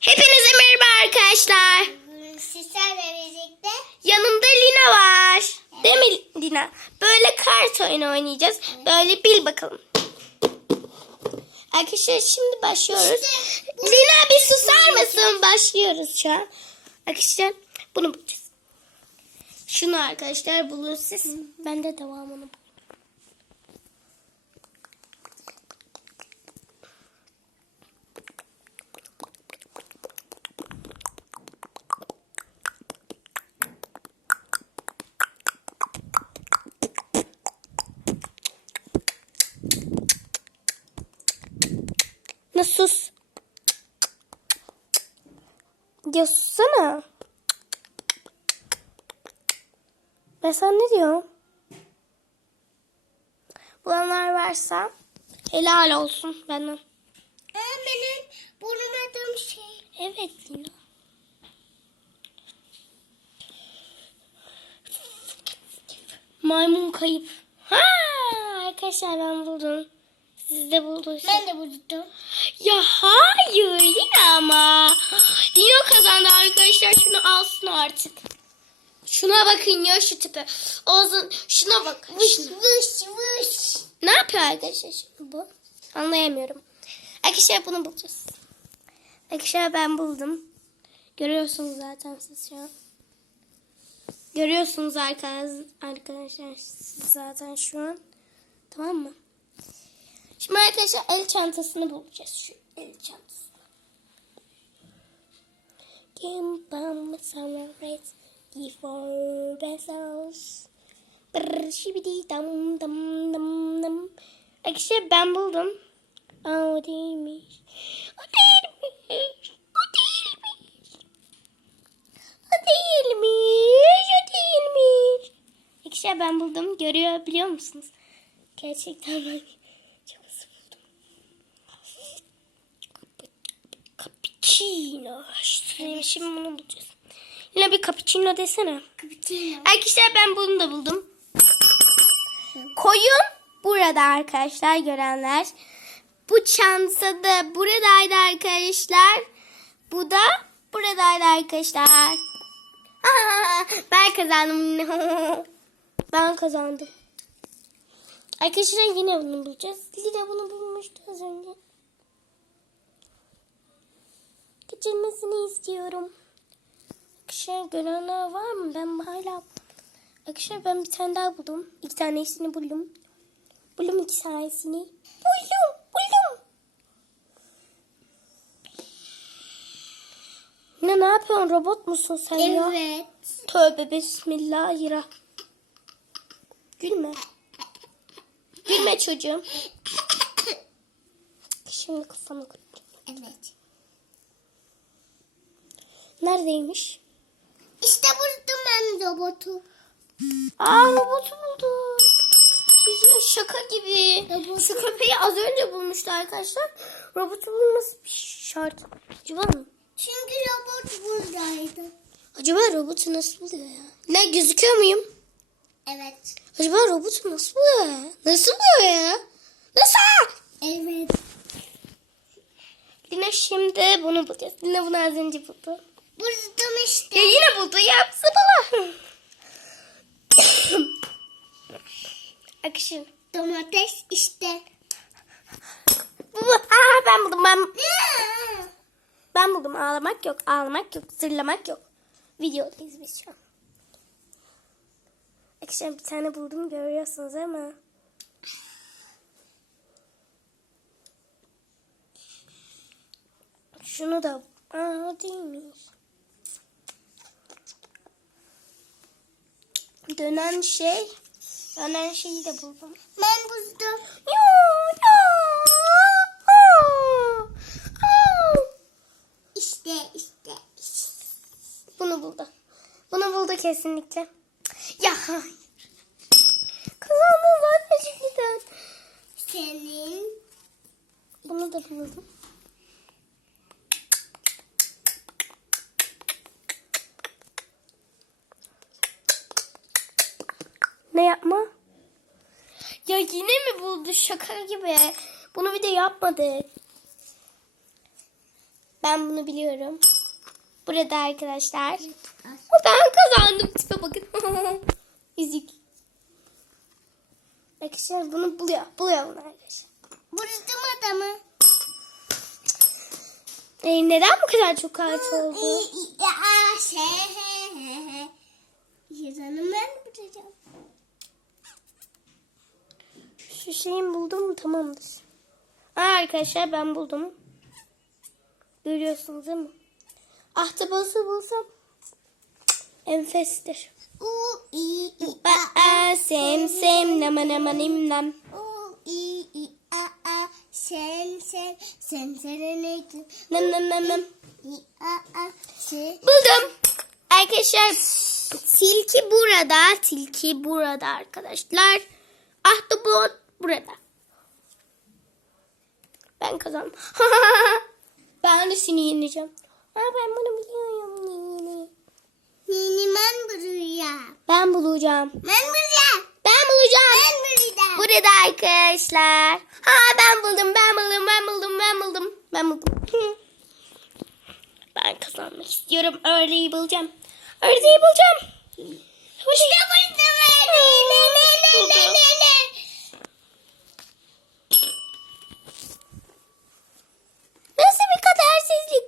Hepinize merhaba arkadaşlar. Sizlerle birlikte Yanımda Lina var. Değil mi Lina? Böyle kart oyunu oynayacağız. Böyle bil bakalım. Arkadaşlar şimdi başlıyoruz. Lina bir susar mısın? Başlıyoruz şu an. Arkadaşlar bunu bulacağız. Şunu arkadaşlar bulun siz. Ben de devamını bulayım. Sus? Ya sussana. Ben sana ne diyorum? Bulanlar varsa helal olsun benden. Aa, benim bulmadığım şey. Evet Lina. Maymun kayıp. Ha arkadaşlar ben buldum. Siz de buldunuz. Ben de buldum. Ya hayır Lina ama. Lina kazandı arkadaşlar. Şunu alsın artık. Şuna bakın ya şu tipe. Ağzın şuna bak. Vış vış vış. Ne yapıyor arkadaşlar şimdi bu? Anlayamıyorum. Arkadaşlar bunu bulacağız. Arkadaşlar ben buldum. Görüyorsunuz zaten siz şu an. Görüyorsunuz arkadaşlar siz zaten şu an. Tamam mı? Şimdi arkadaşlar el çantasını bulacağız. Şu el çantasını. Bomb summer race before. Brr, şibidi dam dam dam dam. Arkadaşlar ben buldum. Aa, o değilmiş. O değilmiş. O değilmiş. O değilmiş. O değilmiş. Arkadaşlar ben buldum. Görüyor biliyor musunuz? Gerçekten ben çok hızlı buldum. Cappuccino. Şimdi, şimdi bunu bulacağız. Yine bir cappuccino desene. Cappuccino. Arkadaşlar ben bunu da buldum. Koyun burada arkadaşlar görenler. Bu çanta da buradaydı arkadaşlar. Bu da buradaydı arkadaşlar. Aa, ben kazandım. ben kazandım. Arkadaşlar yine bunu bulacağız. Lina bunu bulmuştu az önce. Geçilmesini istiyorum. Arkadaşlar görenler var mı? Ben hala Arkadaşlar ben bir tane daha buldum. İki tanesini buldum. Buldum iki tanesini. Buldum. Buldum. Ne ne yapıyorsun? Robot musun sen ya? Evet. Tövbe bismillahirrahmanirrahim. Gülme. Gülme çocuğum. Şimdi kafanı kırdım. Evet. Neredeymiş? İşte buldum ben robotu. Aa robotu buldu. Sizin şaka gibi. Robotu. Şu köpeği az önce bulmuştu arkadaşlar. Robotu bulması bir şart. Acaba mı? Çünkü robot buradaydı. Acaba robotu nasıl buluyor ya? Ne gözüküyor muyum? Evet. Acaba robotu nasıl buluyor ya? Nasıl buluyor ya? Nasıl? Evet. Lina şimdi bunu bulacağız. Lina bunu az önce buldu. Buldum işte. Ya yine buldu. Yapsı bala. Akışın. Domates işte. Bu, bu. Aa, ben buldum. Ben, ben buldum. Ağlamak yok. Ağlamak yok. Zırlamak yok. Videodayız biz şu an. Akışın bir tane buldum. Görüyorsunuz ama. Şunu da. Aa o değilmiş. Dönen şey. Dönen şeyi de buldum. Ben buldum. Yo, yo. Aa, aa. İşte işte. işte. Bunu buldu. Bunu buldu kesinlikle. Ya hayır. Kazandım zaten şimdiden. Senin Bunu da buldum. Ne yapma? Ya yine mi buldu şaka gibi? Bunu bir de yapmadı. Ben bunu biliyorum. Burada arkadaşlar. Ben kazandım. Tipe bakın. Yüzük. Arkadaşlar bunu buluyor. Buluyor bunu arkadaşlar. Buldum adamı. Ee, neden bu kadar çok kart oldu? Yazanı ben bulacağım. Şu şeyin buldum mu tamamdır. Aa, arkadaşlar ben buldum. Görüyorsunuz değil mi? Ahtapotu bulsam enfestir. U i i Aa, sem sem nama nama nim nam. U i i a a sen sen sen sen neydin? Nam nam nam nam. I a a. Buldum. Arkadaşlar tilki burada. Tilki burada arkadaşlar. Ahtapot burada. Ben kazandım. ben de seni yeneceğim. Aa, ben bunu biliyorum. Nini. Nini ben buraya. Ben bulacağım. Ben buraya. Ben bulacağım. Ben buraya. Burada arkadaşlar. Ha ben buldum, ben buldum, ben buldum, ben buldum. Ben buldum. ben kazanmak istiyorum. Ördeği bulacağım. Ördeği bulacağım. İşte Nasıl bir kadersizlik?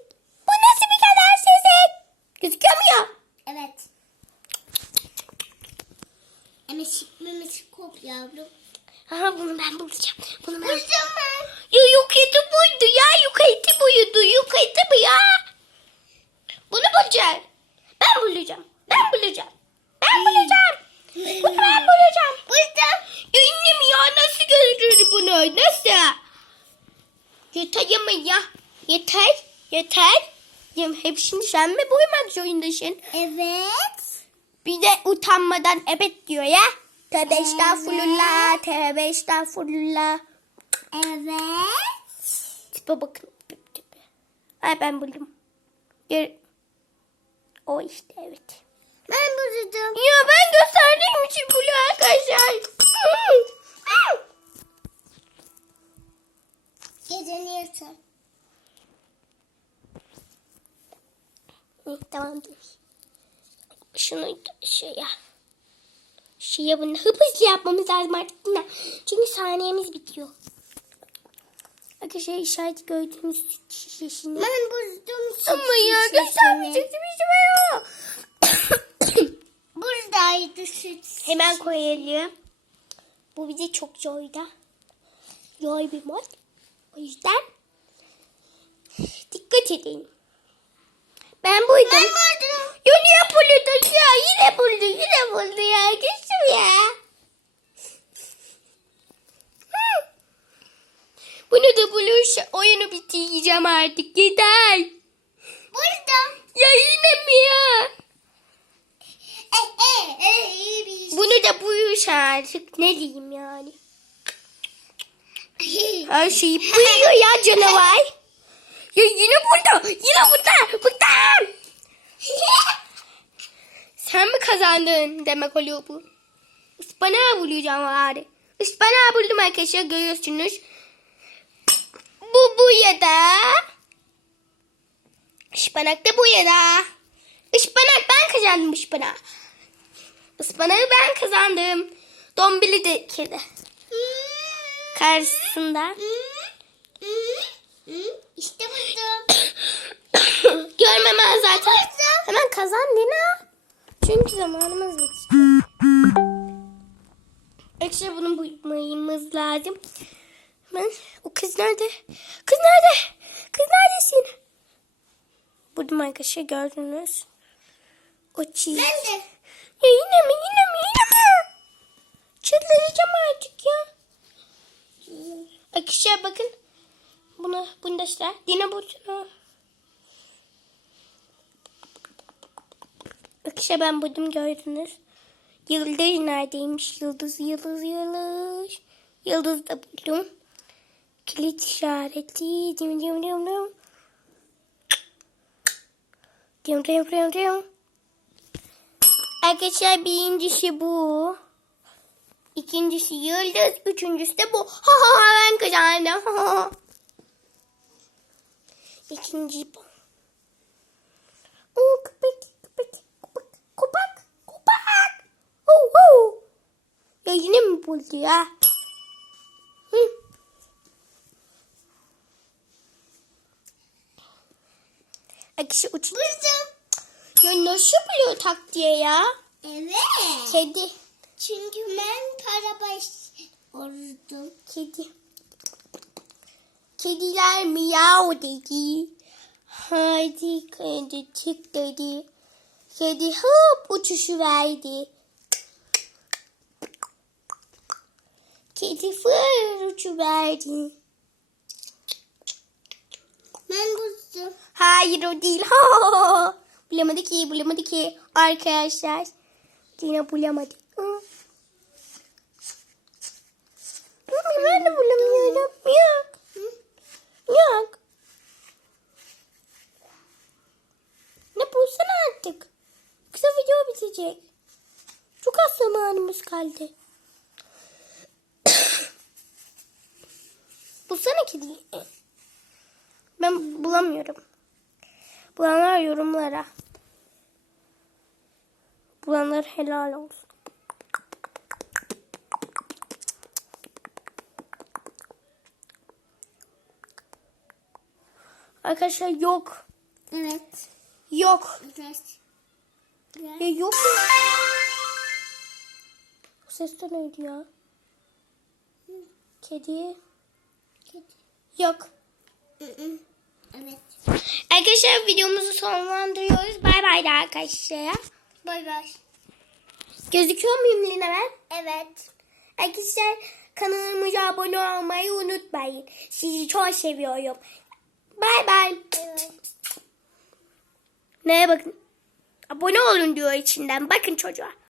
Bu nasıl bir kadersizlik? Gözüküyor mu ya? Evet. Ama şıkmamız kop yavrum. Aha bunu ben bulacağım. Bunu ben Buldum ben. Ya yok eti buydu ya. Yok eti buydu. Yok eti bu ya. Bunu bulacağım. Ben bulacağım. Ben bulacağım. Ben bulacağım. Bunu ben bulacağım. Buldum. Ya annem ya nasıl görür bunu? Nasıl? Yeter ama ya. Yeter. Yeter. Ya hepsini sen mi boymak zorundasın? Evet. Bir de utanmadan evet diyor ya. Tövbe Evet. estağfurullah. Tövbe estağfurullah. Evet. Tipe bakın. Ay ben buldum. Gör. O işte evet. Ben buldum. Ya ben gösterdiğim için buluyor arkadaşlar. Geceni yatar. İyi, tamam dur. Şunu Şuraya bunu hızlı yapmamız lazım artık. Yine. Çünkü saniyemiz bitiyor. Arkadaşlar işareti gördüğünüz süt şişesini. Ben süt Ama ya göstermeyecektim işte ben ya. Buradaydı süt. Hemen koyalım. Bu bize çok zorda. Zor bir mod. O yüzden dikkat edin. Ben buydum. Ben buldum. Ya niye buldun ya? Yine buldu, yine buldu ya. Geçtim ya. Bunu da bulursa oyunu bitireceğim artık. Yeter. Buldum. Ya yine mi ya? Bunu da bulursa artık ne diyeyim yani. Her şeyi buyuyor ya canavar. Ya yine burada. Yine burada. Burada. Sen mi kazandın demek oluyor bu. Ispanağı bulacağım bari. Ispanağı buldum arkadaşlar görüyorsunuz. Bu bu ya da. Ispanak da bu ya da. Ispanak ben kazandım ıspanağı. Ispanağı ben kazandım. Dombili de kedi. Karşısında. İşte buldum. Görmemez zaten. Hemen kazan Dina. Çünkü zamanımız bitti. Ekstra bunu bulmamız lazım. Hemen o kız nerede? Kız nerede? Kız neredesin? Buldum arkadaşlar gördünüz. O çiz. Ben de. Ya yine mi yine mi yine mi? Çıldıracağım artık ya. Arkadaşlar bakın. Bunu, bunu da sıra. Dina bulsana. Arkadaşlar ben buldum gördünüz. Yıldız neredeymiş? Yıldız, yıldız, yıldız. Yıldız da buldum. Kilit işareti. Dim dim dim dim. Dim dim dim dim. Arkadaşlar birincisi bu. İkincisi yıldız. Üçüncüsü de bu. Ha ha ha ben kazandım. Ha, ha. İkinci ipon. Oo köpek köpek köpek köpek köpek. Oo. Ya yine mi buldu ya? Hı. Akışı uçuracağım. Ya nasıl biliyor taktiğe ya? Evet. Kedi. Çünkü ben para baş oldum. Kedi. Kediler miyav dedi. Hadi kedi çık dedi. Kedi hop uçuşu verdi. Kedi fır uçu verdi. Buldum. Hayır o değil. Ha! Bulamadı ki, bulamadı ki. Arkadaşlar. Yine bulamadı. Ben de bulamıyorum. Yok. Yok. Ne bulsana artık. Kısa video bitecek. Çok az zamanımız kaldı. bulsana kediyi. Ben bulamıyorum. Bulanlar yorumlara. Bulanlar helal olsun. Arkadaşlar yok. Evet. Yok. Evet. Ya yok. Bu ses de neydi ya? Kedi. Yok. Evet. Arkadaşlar videomuzu sonlandırıyoruz. Bay bay de arkadaşlar. Bay bay. Gözüküyor muyum Lina ben? Evet. Arkadaşlar kanalımıza abone olmayı unutmayın. Sizi çok seviyorum. Bay bay. Evet. Neye bakın? Abone olun diyor içinden. Bakın çocuğa.